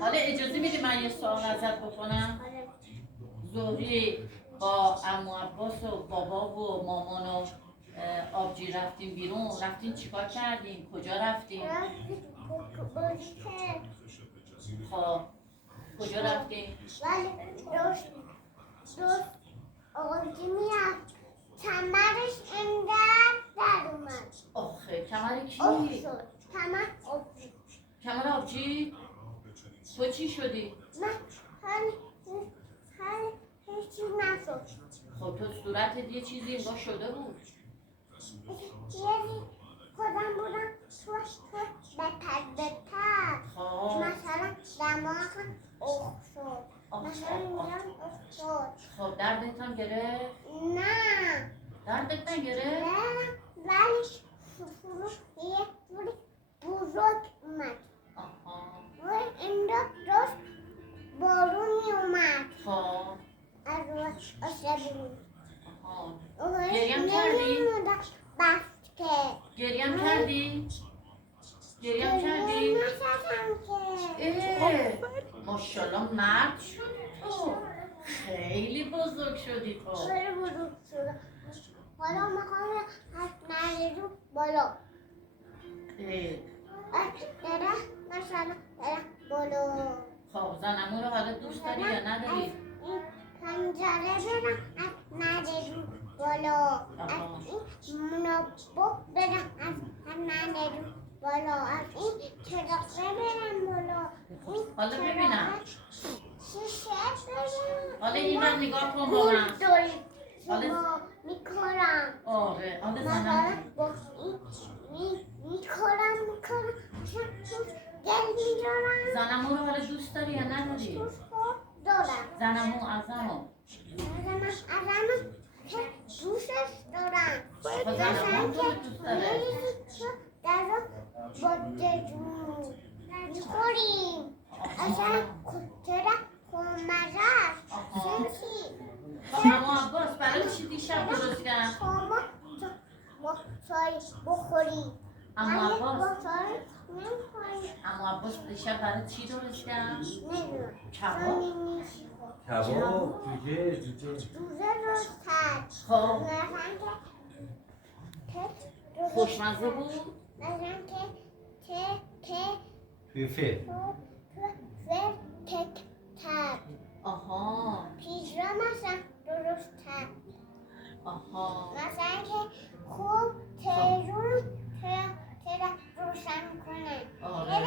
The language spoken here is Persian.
حالا اجازه میدی من یه سوال ازت بکنم؟ زهری با عمو عباس و بابا و مامان و آبجی رفتیم بیرون، رفتیم چیکار کردیم؟ کجا رفتیم؟ خب کجا رفتیم؟ ولی دوست آبجی میرفت کمرش انقدر در اومد آخه کمر کی؟ آب شد کمر آبجی کمر آبجی؟ تو چی شدی؟ من هیچی نشد خب تو صورتت یه چیزی انگار شده بود. یه خودم بودم تو بپر خب مثلا دماغم اخ شد مثلا میرم اخ شد خب دردت هم گرفت؟ نه دردت نگرفت؟ نه ولی شروع یه جوری بزرگ اومد آها و این درست بارونی اومد خب از آسمون آها گریم کردی؟ بست که گریم کردی؟ گریم کردی؟ نشدم ماشاءالله مرد شدی تو، خیلی بزرگ شدی تو. خیلی بزرگ شده حالا میخوام از نریزو بالا دره مثلا دره بالا خب زنمو رو حالا دوست داری یا نداری؟ این پنجره برم از نریزو بالا از این منبه برم از نریزو بالا از این چراغه برم بالا حالا ببینم شیشه برم حالا این رو نگاه کن با من. شما میکنم آره حالا مثلا زنم با این میکنم دل میدارم زنمو رو حالا دوست داری یا نداری؟ توش خوب دارم زنمو ازمو ازم دوستش دارم خب زنمو تو رو دوست داره. در با دجون میخوریم اصلا چرا کمزه است چی خب عمو عباس برای چی دیشب درست کردم؟ شما با چای بخوری عمو من عباس با چای نمیخوریم عمو عباس دیشب برای چی درست کردم؟ نمیدونم کباب؟ کباب جوجه دوزه درست کرد خب مثلا که خوشمزه بود؟ مثلا که فیفه تک کرد آها پیزا مثلا درست کرد آها مثلا که خوب تلویزیون روشن کنه آره